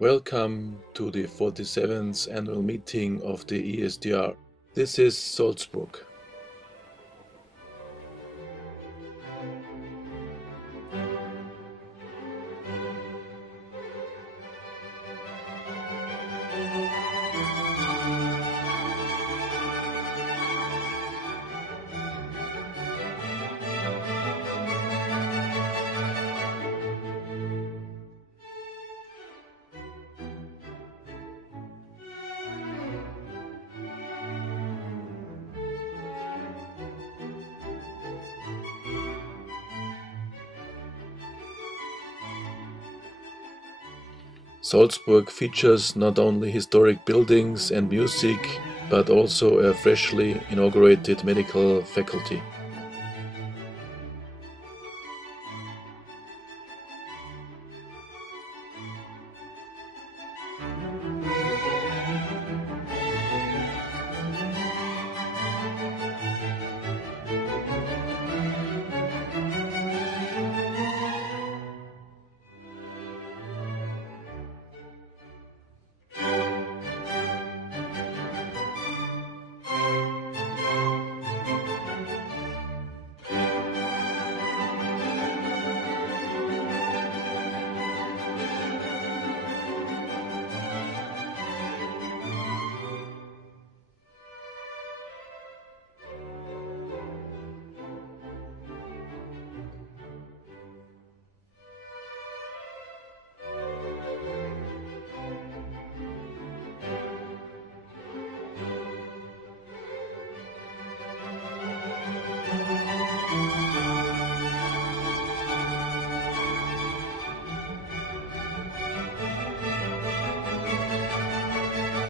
Welcome to the 47th annual meeting of the ESDR. This is Salzburg. Salzburg features not only historic buildings and music, but also a freshly inaugurated medical faculty.